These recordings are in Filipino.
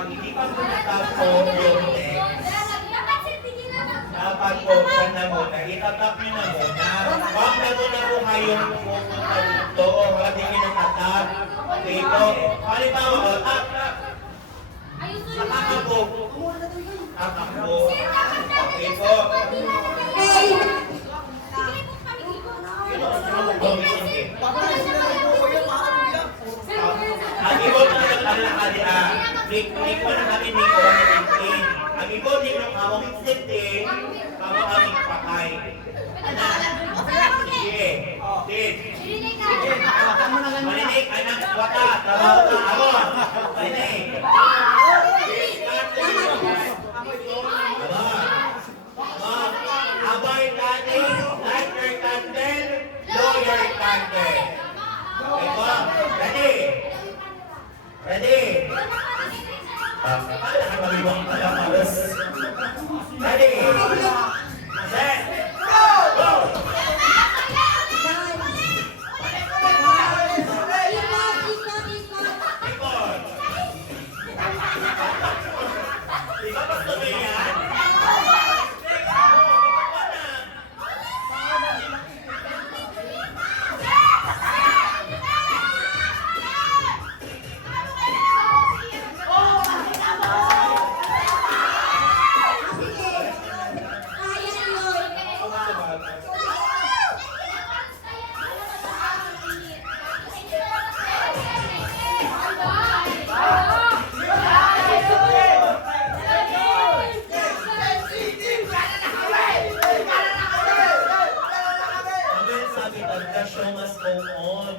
pag hindi pa mo natapo yung text, dapat po na muna, itatap nyo na muna. Huwag na muna po kayong pupunta dito o hindi nyo natatap. Okay po. Halimbawa, tap. Takakabog. Takakabog. Okay po. Ang ibo po na naglalakali Nick po na kami Nick o Nick. Ang ibo din yung kamong instintin, kamong kaming pakay. Sige. Marinig, anak, wata, trabaho ka, ako. Marinig. Abay kanin, light your candle, blow your candle. Okay po? Ready? Ready? Paano ka maliwang pala malas? Ready? Set! Go! Ikot! Di ba gusto mo yan? The show must go on.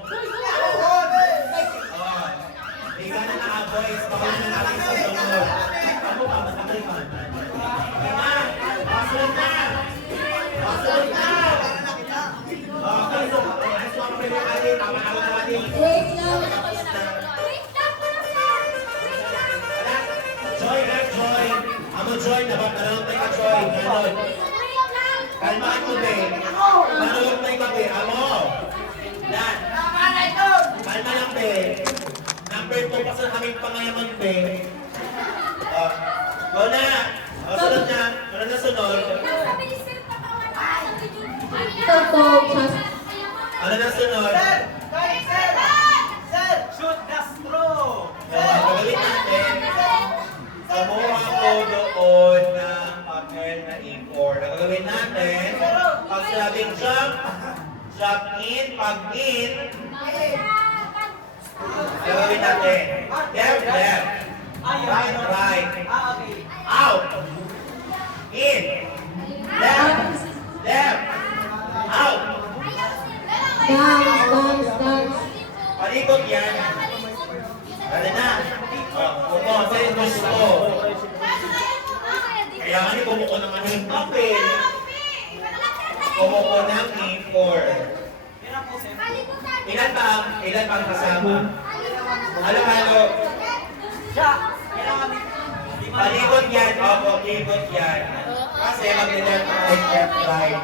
Di ka na na-boys, bawal na natin sa sunod. Ako pa, matakay ka. Kaya, pasunod na! Pasunod na! Okay, so, as one for your atin, tama-tama natin. Joy, Joy. Amo Joy, nabatalong tayo ka Joy. Ganon. Kalmaan mo, be. Nanood tayo ka, be. Amo. Yan. Kalma lang, be. Number 2 pa sa aming pangayaman, be. Go na. Sunod na. Sunod na sunod. Ano na sunod? Shoot the straw! Pagalit natin. Kumuha ko doon ng papel na A4. Nagagawin natin, pag sabing jump, jump in, pag in, nagagawin natin, left, left, right, right, out, in, left, left, out. Palikot yan. Dali na. Kumuha sa'yo gusto. Kaya nga ni kumuha naman yung papel. Kumuha ng A4. Ilan bang kasama? Halo-halo. Palikot yan. Opo, palikot yan. Kasi mag-left, right, left, right.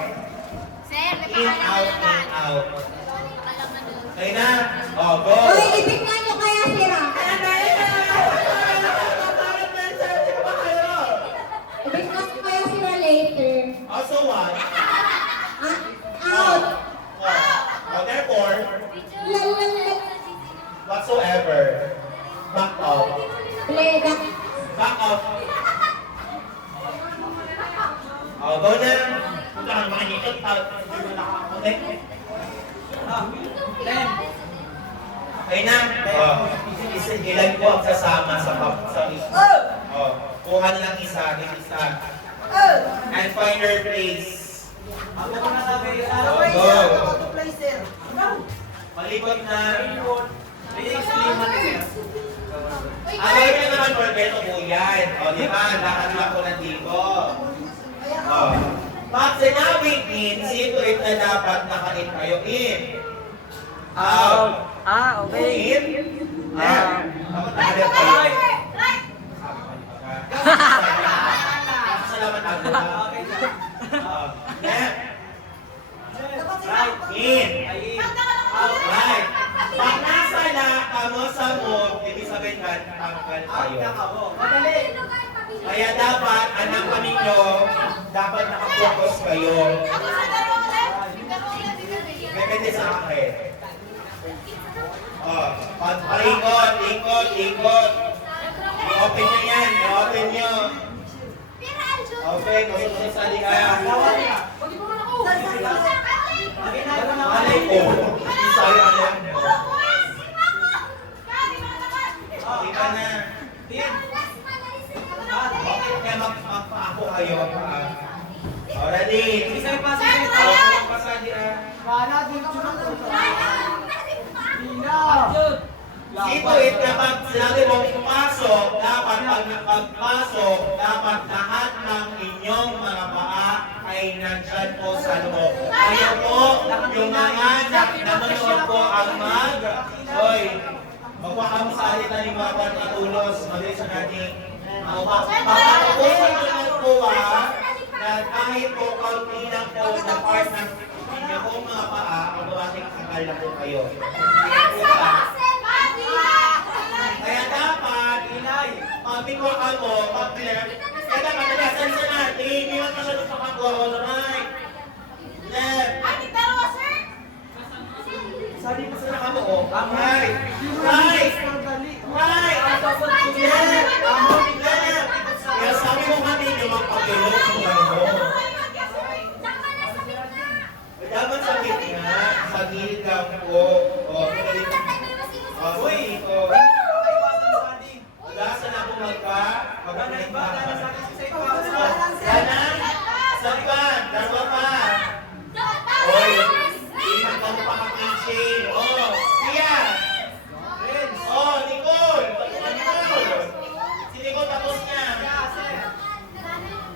In, out, in, out. Okay na? O, go! Uy, itignan nyo kaya sira. Itignan nyo kaya sira later. Also what? Out. Therefore, whatsoever, back off. Play back. Back off. O, go na. Punta ka naman ikot. Okay? Okay na? Ilan po ang sasama sa isa? Kuha na lang isa. And find your place. Go. Malikot na. Agay ka naman, Norberto po yan. O, di ba? Lakad lang ko nandito. O. Pag sinabing in, secret na dapat naka-in kayo in. Out. Okay. In. Left. Left. Right. Salamat ako. Left. Right. In. Out. Right. Pag nasa na, kamo sa move, ibig sabihin ka, nagtanggal Out kayo. na ako. Madali. Kaya dapat, anak ko ninyo, dapat nakapokus kayo. Depende sa akin. Oh, paikot, ikot, ikot. I-open nyo yan, i-open nyo. Open, kusunod sa liha. Malay ko. Sorry, alam mo. Kita na. Tin. Okay, kaya magpaako kayo. Already. Isay pa, Oh, isay pa. pasadi ah. Dito kapag sinabi mong pumasok, dapat pag nakapasok, dapat lahat ng inyong mga paa ay nandyan po sa loob. Kaya po, yung mga nanonood po ang Hoy, magpakamsali na ni mga patulos, mabilis na natin. Pagkakapusan nyo lang po na kahit po kaunti lang po na part ng inyong pong mga paa, automatic sakal na po kayo. Kaya dapat, inay, pag-bigwakan mo, pag-clear, kaya dapat nagasan sa natin, hindi mo masyadong pakakuha ko na right. Left. Sabi pa sa nakamuo, right. Right. Right. Left. Left. Kaya sabi mo kami, yung magpagilog ng gano'n. Dapat sa gitna, sa gilid lang po. Uy, ito. Lasa na po magpapagaling pa. Kanan, saban, dalawa pa. Uy, iman ka mo pa kapinchin. Oh, Tia. Oh, Nicole. Nicole. Si Nicole tapos niya.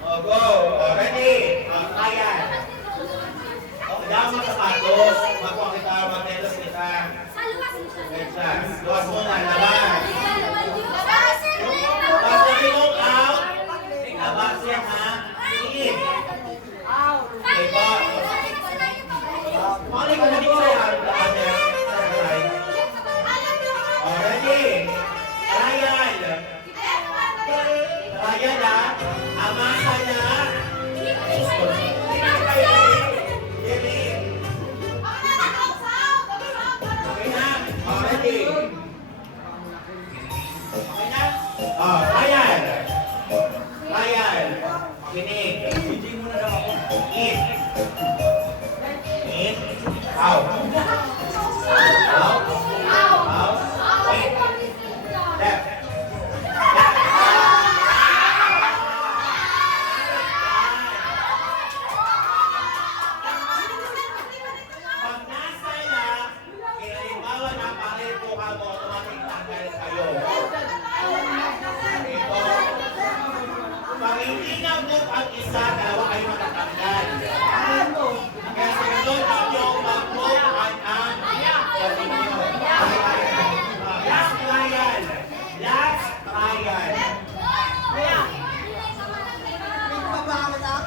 Oh, go. Oh, ready. Kaya. Kailangan mga sapatos. Magkuha kita, magnelos kita. Luwas mo na, labas. Labas na ilong out. Labas yan ha. In. Okay po. Mali ko na dito sa'yo. Labas yan. Ready? Ryan. Ryan ha. Amasa na. Ready? Okay na? Oh, Ryan. Ryan. Kinig. Hindi mo na daw ako. In. In. Out. Out. Out. In. Left. Pag nasa na, halimbawa na pareho po ka mo, automatic tanggal kayo. Ito. Pag hindi na po ang isa, dalawa kayo matatanggal. Kaya sinunod ninyo, mag-move ang galing nyo. Last trial. Last trial.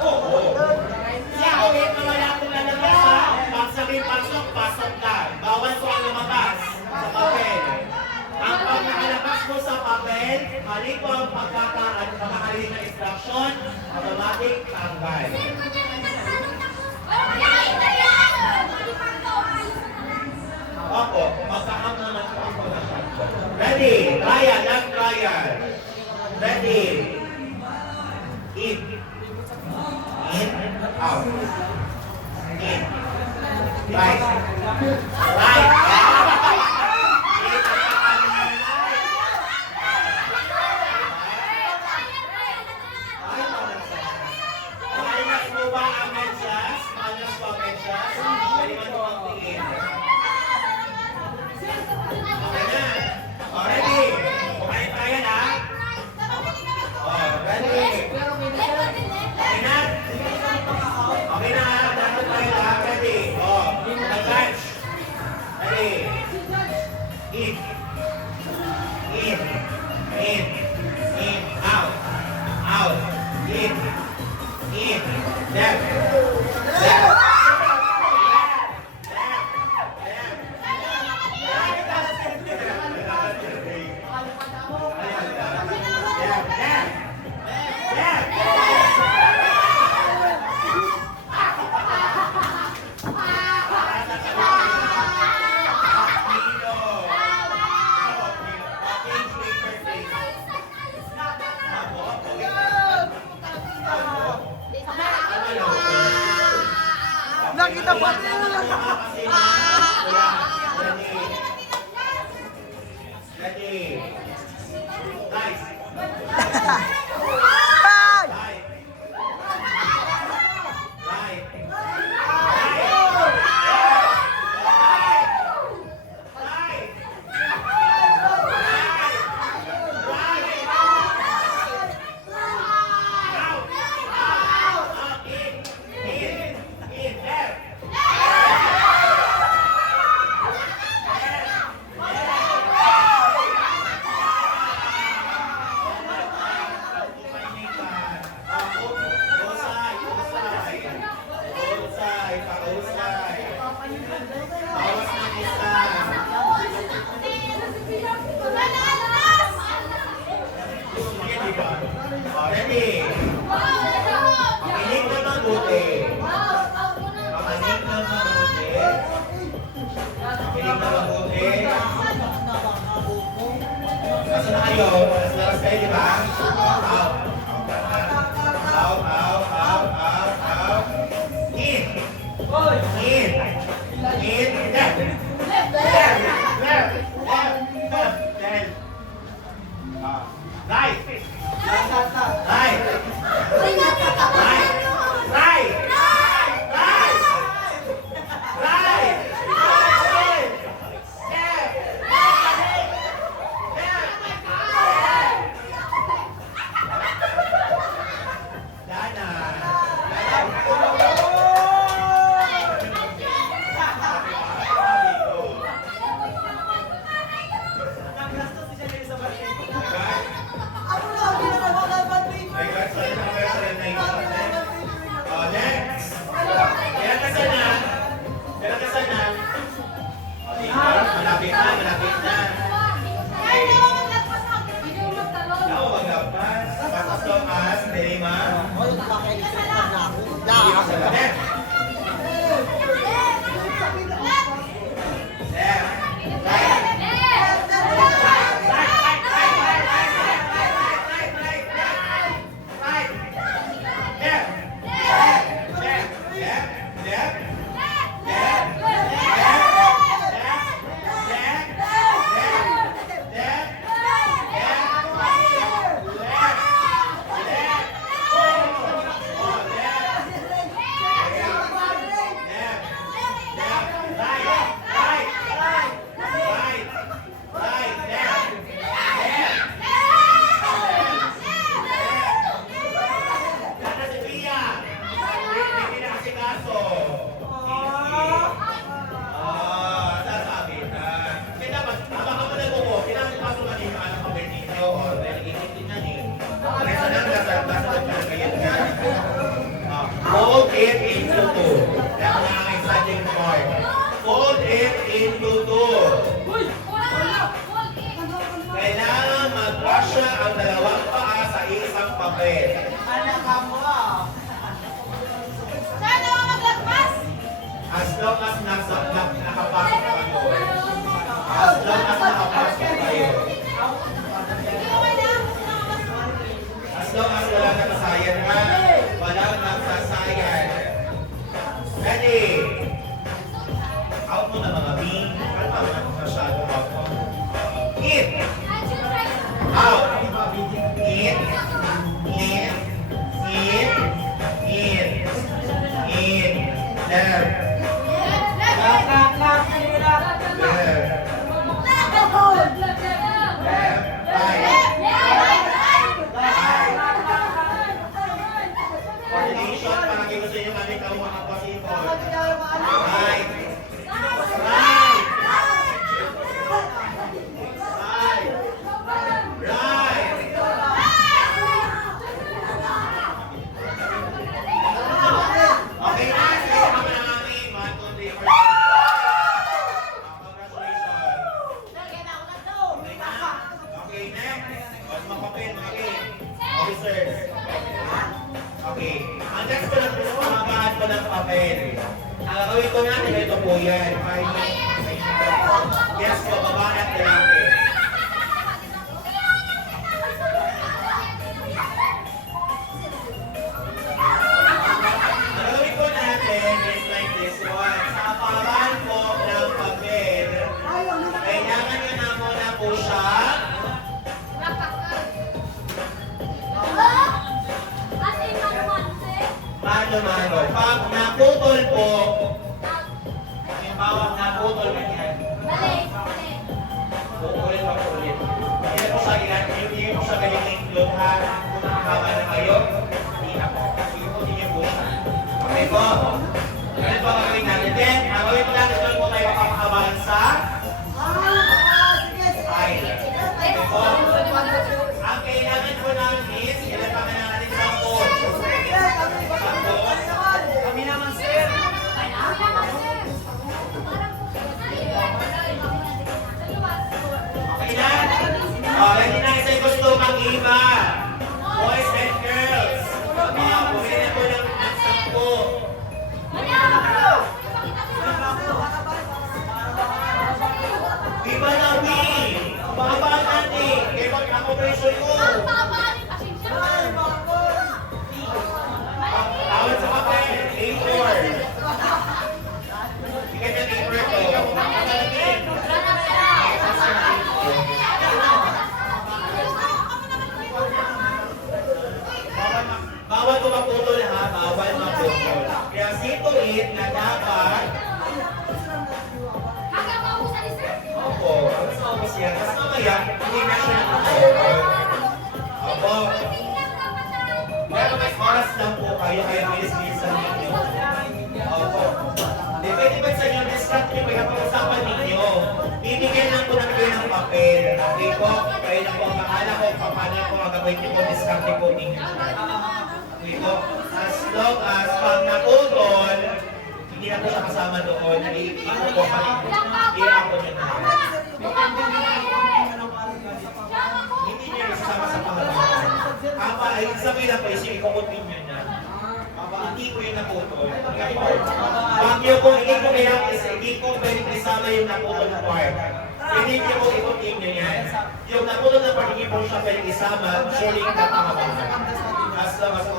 Oo. Siya ulit na wala akong lalabas ha. Pag sabi pasok, pasok ka. Bawal ko ang lumabas sa papel. Ang pag nakalabas mo sa papel, mali ko ang pagkakahalin na instruction, automatic tanggal. Opo, magkakam naman po ako na siya. Ready? Trial, last trial. Ready? In. In. Out. In. Right. Right. Minus mo ba ang medyas? Minus mo ang medyas? Kaliman mo ang tingin. Okay na. Ready? Kumain tayo na. Oh, ready? Okay na? Okay na. Dapat tayo na. Ready? Oh, advance. Ready? In. In. In. In. Out. Out. In. In. Left. Left. Ready. Nice. Ready? Makinig na mabuti. Makinig na mabuti. Makinig na mabuti. Nasa na kayo? Nasa kayo, di ba? Out. Out. In. In. Left. Right. Right. Malapit na. Ako maglapas. As long as, Derima. Fold it into two. Yan ang exciting part. Fold it into two. Kailangan mag-washa ang dalawang paa sa isang papel. As long as nakapasok kayo. As long as nakapasok kayo. As long as wala nagsasayan ha. Walang nagsasayan. Ready? Out mo na mga bing. Ano pa naman masyado out mo? In. Out. In. In. In. In. In. Left. Left. Coordination, palagi ko sa inyo kami kawa ang pasipol. Right. Right. Right. Okay na, kaya kami na namin. 1, 2, 3, 4. Okay, next. Huwag makapin, okay. Officers. Okay. Ang next ko lang po sa pamabahan ko ng papel. Ang gagawin ko natin, ito po yan. Yes po, babae at lalaki. Ang gagawin ko natin is like this one. naman, oh. Pag naputol po, halimbawa naputol ganyan. Uulit pa po ulit. Hindi mo siya ilan, hindi mo siya galing include ha. Kung haba na kayo, hindi na po. Ikutin niyo po siya. Okay po? Ganun po gagawin natin. Then, ang gawin po natin doon po tayo makakabahan sa style. Okay po? Ang kailangan po namin is, ilan pa nga natin sa code. Kami naman, sir. Okay na? Ready na isa gusto mag-iba. Boys and girls. Pumili na po ng 10. Iba na, Wee. Baba natin. Kaya pag-operation ko. Tawad sa papel. A4. Ikan yung A4 ko. Bawal ko maputol ha, bawal maputol. Kaya see to it na dapat, opo, mas maubos yan. Kasi mamaya, hindi na siya naputol. Opo. Kaya may oras lang po kayo, kaya bilis-bilisan ninyo. Opo. Depende ba sa inyo, discount nyo, kaya pag-usapan ninyo. Bibigyan lang po namin kayo ng papel. Okay po? Kayo na po ang bahala ko paano po magagawin niyo po, discount po ninyo. Okay po? As long as pag naputol, hindi na po siya kasama doon. Nag-iipin po kami. I-apon nyo na. Hindi nyo isasama sa pangalan. Apa, ay sabi lang po, ikukutin nyo na. Hindi ko yung naputol. Pag nyo po, hindi ko pwedeng isama yung naputol na part. Hindi nyo po ikutin nyo yan. Yung naputol na part, hindi po siya pwedeng isama, surely na pangalan. As long as po.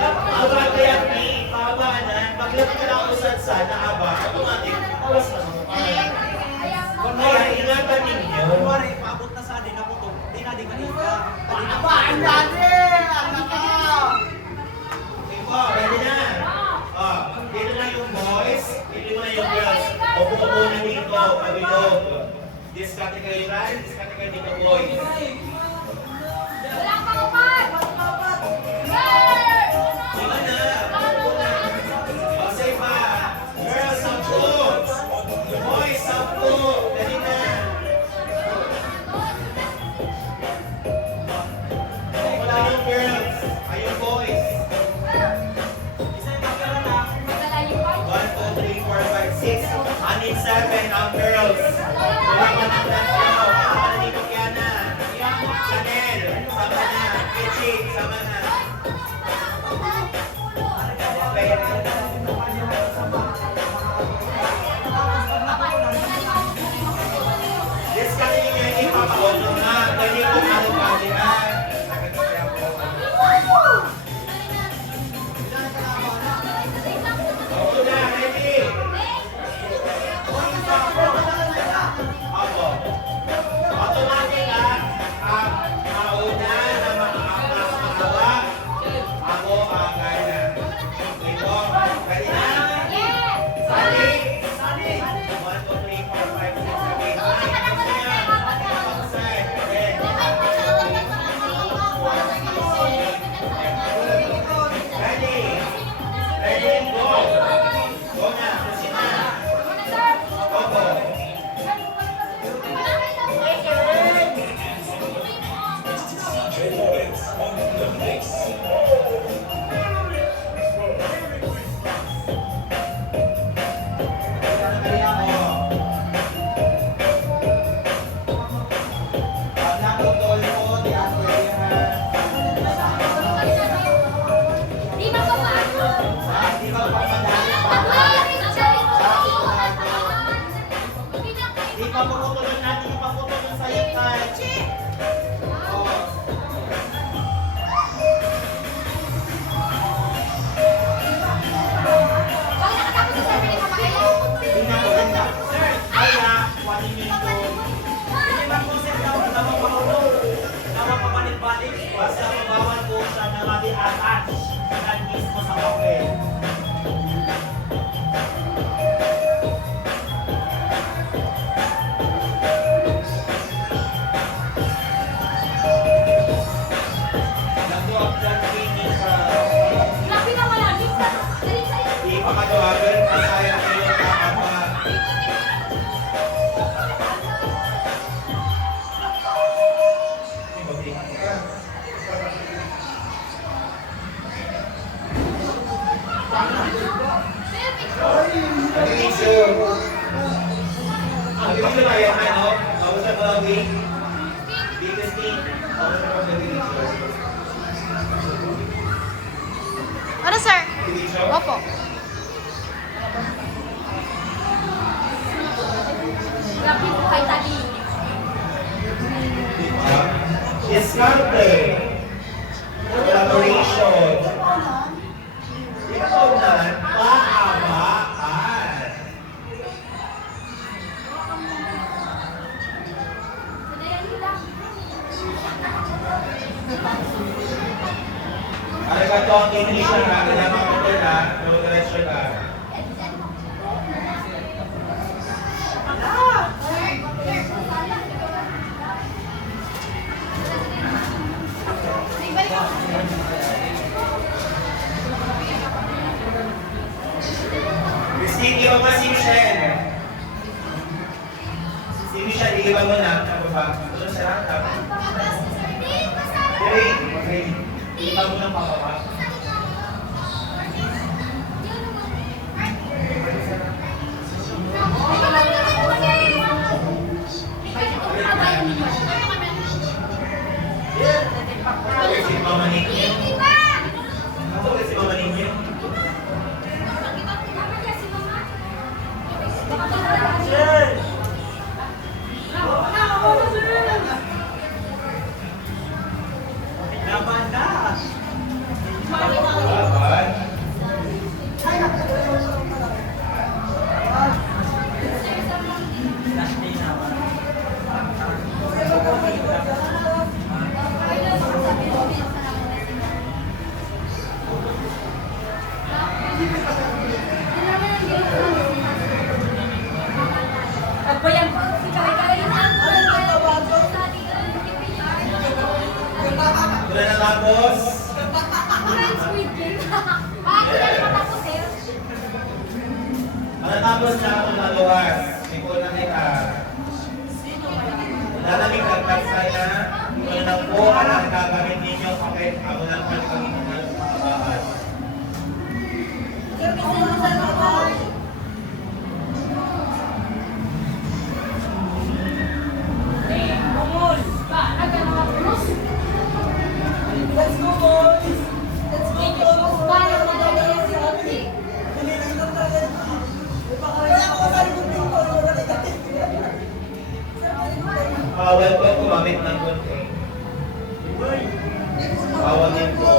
Aba kaya ni, pahabaanan, paglapit ka lang usad sa naaba, automatic, awas na mo. Kaya ingatan ninyo. Kunwari, paabot na sa atin na puto. Di na di ka ika. Ang dati! Ang naka! Okay po, ready na. Dito na yung boys, dito na yung girls. Upo na dito, pabilog. This category guys, this category dito boys. Diba na? Say pa. Girls, sampu. Boys, sampu. Dali na. Wala yung girls. Ayun boys. Isa yung magkaroon na. 1, 2, 3, 4, 5, 6. Anin 7 ang girls. Wala pa ng tatlo. Sama na dito Kiana. Chanel. Sama na. Kichi. Sama na. Okay. Yes, kanina nyo yung ipapakot nyo na. Dali kung ano pa nila. Oo na, ready? Ako. Automatic mauna na makakawa. Ako ang kaya. Ito, ready na? Sali? 1, 2, 3, 4, 5, 6, 7, 8, 9, 10. Ano, sir? Opo. Lapit po kay Tati. Discarte. Collaboration. Ikaw na, pahamaan. Arigato ang English na, kailangan ko din na, diretso na. Christine, iwan mo si Michelle. Si Michelle, iwan mo na. Ako ba? Ano sa laptop? Okay. Iwan mo ng pababa. Okay, si Mama Nikki. Okay, si Mama Nikki. Laban na. Laban. Last day na. Ito na natapos. Ang natapos na ako naluwas. Ikaw na kita. Lalamig agad sana. Ito na lang po ang gagamit ninyo kapit ako lang pagkakitin ng kabahan. Let's go, boys! Let's go, boys! Kaya ako kasali kong pinto, wala negative. Bawal po kumamit ng konti. Bawal din po.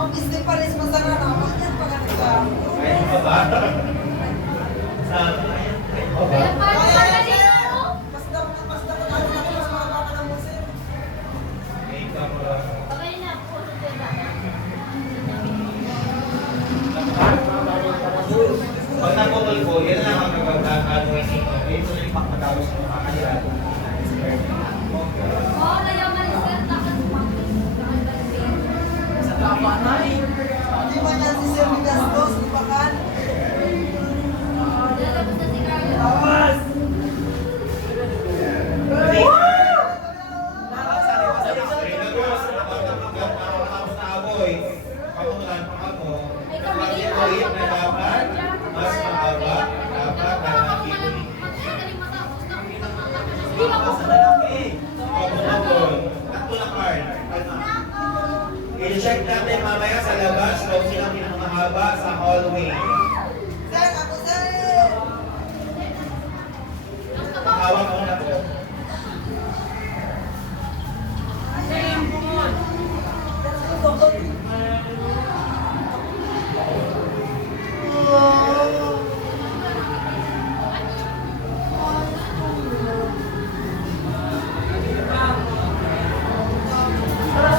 Ang isli pa rin masara na ako. Yan pa ganun ka. Ayun pa ba? Sabi, ayun pa ba? Basta ko na mas mga bata ng musik. May camera. Pag naputol ko, yun lang ang gagawin nito. Yun po yung pagkatapos ng mga kanila. Sa tama na eh. Di ba yan si Sir Migastos? Di ba kan? Tawas! I-check natin mamaya sa labas kung silang pinakamahaba sa hallway. Sir, ako sir! Hawak mo na po.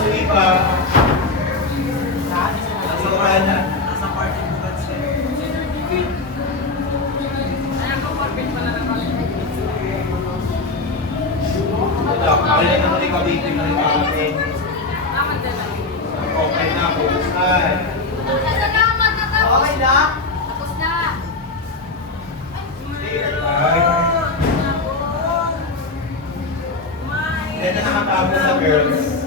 Sige pa. Sigurado na. Nasa party mo ba sir? Wala na rin kabitin na rin kami. Okay na po. Ay. Okay na? Ay. Ilan na nakatapos sa girls?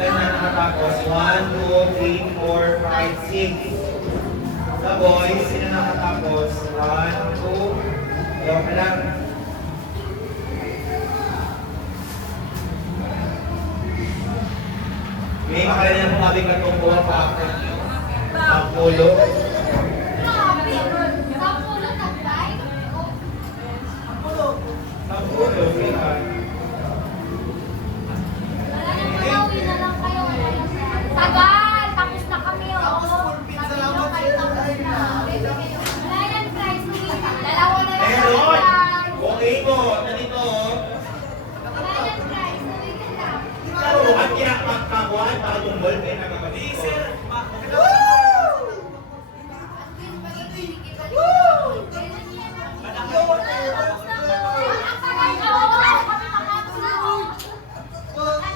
Ilan na nakatapos? 1, 2, 3, 4, 5, 6. Sa boys, sino na Pause. 1, 2. Dalawa ka lang. May makalala ng mabing katungkuhan pa ako. Ang pulo. Grabe. Sampulo taglay. Ang pulo, okay ka. Wala nang manawin na lang kayo. Tagal. Tapos na kami. Tapos full pin, salamat kayo sa'yo. tapos na. Wala nang price. Dalawa na lang Meron! prize. Okay mo, nandito. Wala nang prize. Pero ang kinakakakuhan para yung ballpen na kapatid ko.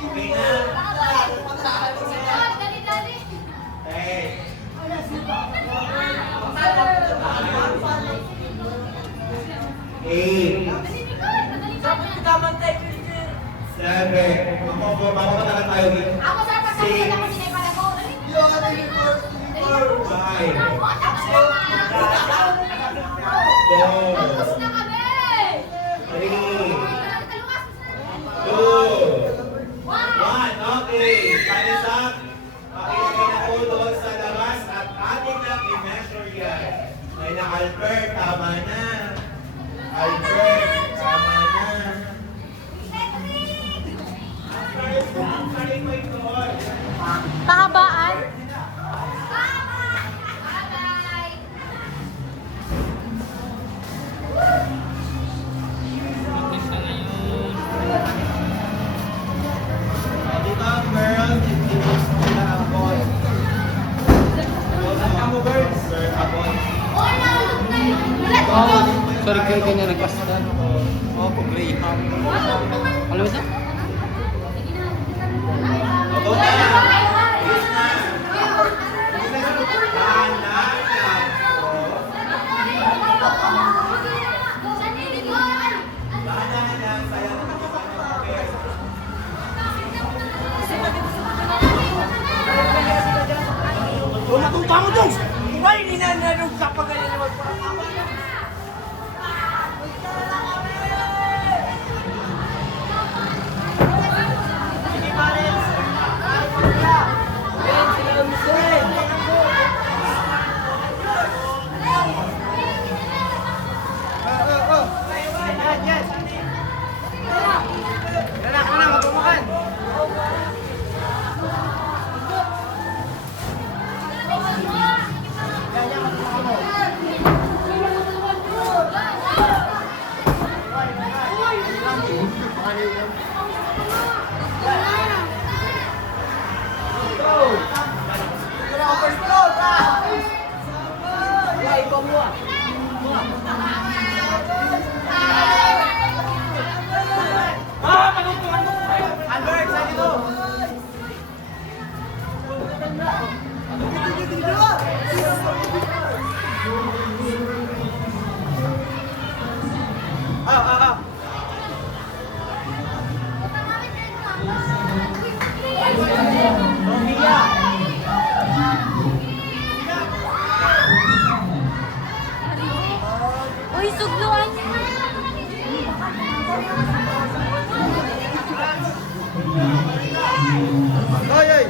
Okay na. Hey. 8. 7. Mamamatakan tayo dito. 2. 1. Okay. Time's up. Pakilagay na po doon sa labas at ating lang i-measure yan. May na Albert, tama na. Albert, tama na. Ang kaling mo ito. Pahabaan? Dito ang girl, dito ang boy. Ang mo birds, sir, ang boy. Sorry kayo kanya nagpasdan. Oh, kung Graham. Alam mo ito? Abo na. Bilis na. Dahan lang. Dahan lang. Sayang naman yung pag-compare. Matuta mo dong! Why hindi na nanong kapagaling naman po ang ako? Albert, saan ito? Uy, sugluan niya. Ay, ay!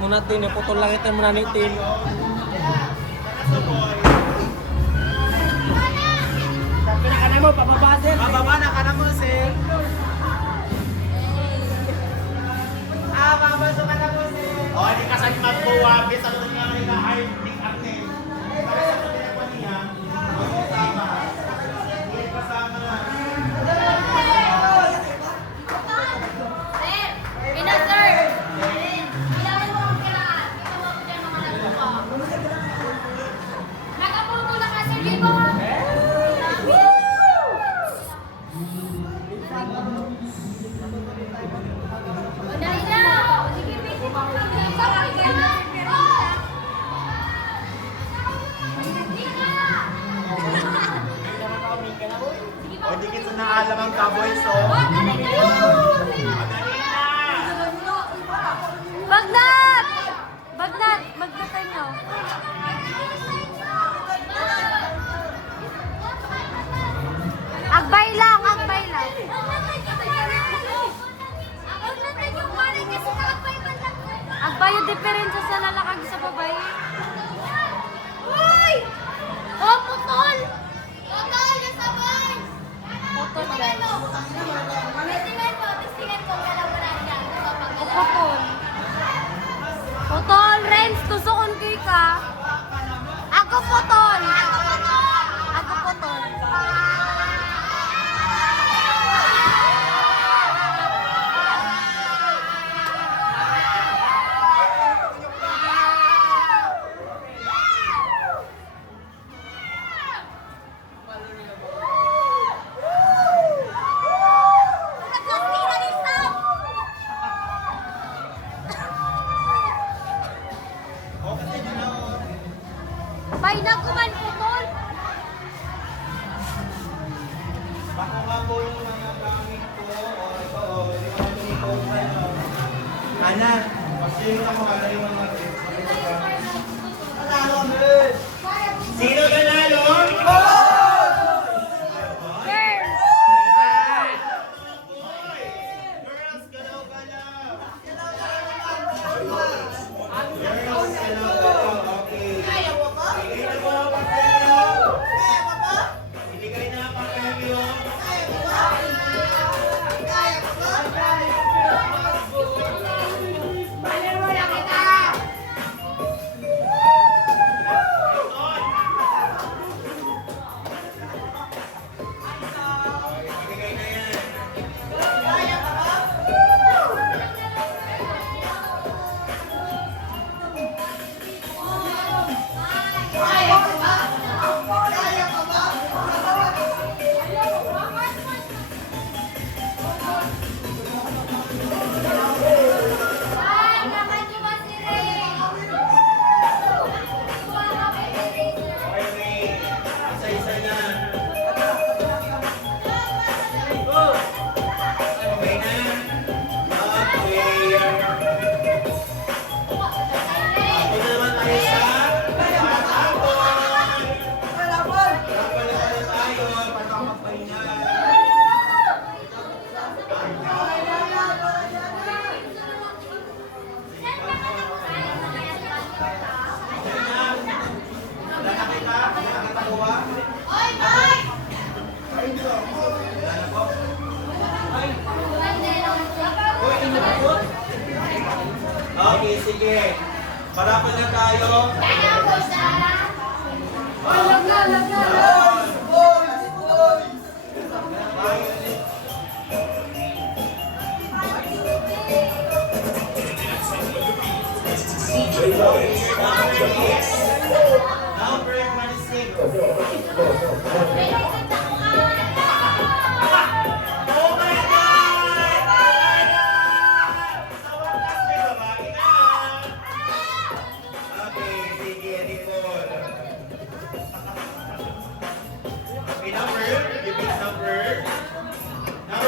Muna tin, putol lang ito muna nitin. Pinakanan mo, pababa sir. Bababa na ka na mo, sir. Bababa ka na mo sir. O, hindi ka sa mag wapis, ano nga nila, Arctic Agnes. Para sa kanila niya, mag-usama. Hindi kasama na. Sir, pinasir. Kailangan mo ang kiraan. Ikaw ako dyan naman nagbuka. Nakaputo na kasi, di ba? Dahil na! Sige, busy mo. Sabay ka na! O, di kita naalam ang kaboy, so. Magaling kayo! Bagnat! Bagnat! Bagnatan nyo. Agbay lang, agbay lang. Agbay yung diferensya sa lalakag sa babae. Uy! Oh, putol! Putol, nasabay! Putol Testingan guys. mo! Testingan ko, kalabaran niya. Putol. Putol, Renz, tusukon kay ka. Ako putol. Ako putol. Bay na kuman putol. Bako nga po yung mga gamit ko. O, ito, o. Hindi ko natin ito. Ana, pag-sing ako, ano yung mga Sino ganalo? Girl. Girls, galaw-galaw. Girls, galaw-galaw. Okay. Ibigay na po ang premyo. Ibigay na ang premyo. Ibigay na yan. Ay, naman yung masirin! Okay, okay. Isa-isa na. Okay na. Okay. Ako naman tayo sa patapon. Patapon na tayo. Paano ako magpahinga? Wala na kita? Wala na kita kuha? Oy, boy! Wala na po. Okay, sige. Parapon na tayo. Kaya ko siya! Now, prayer 26. May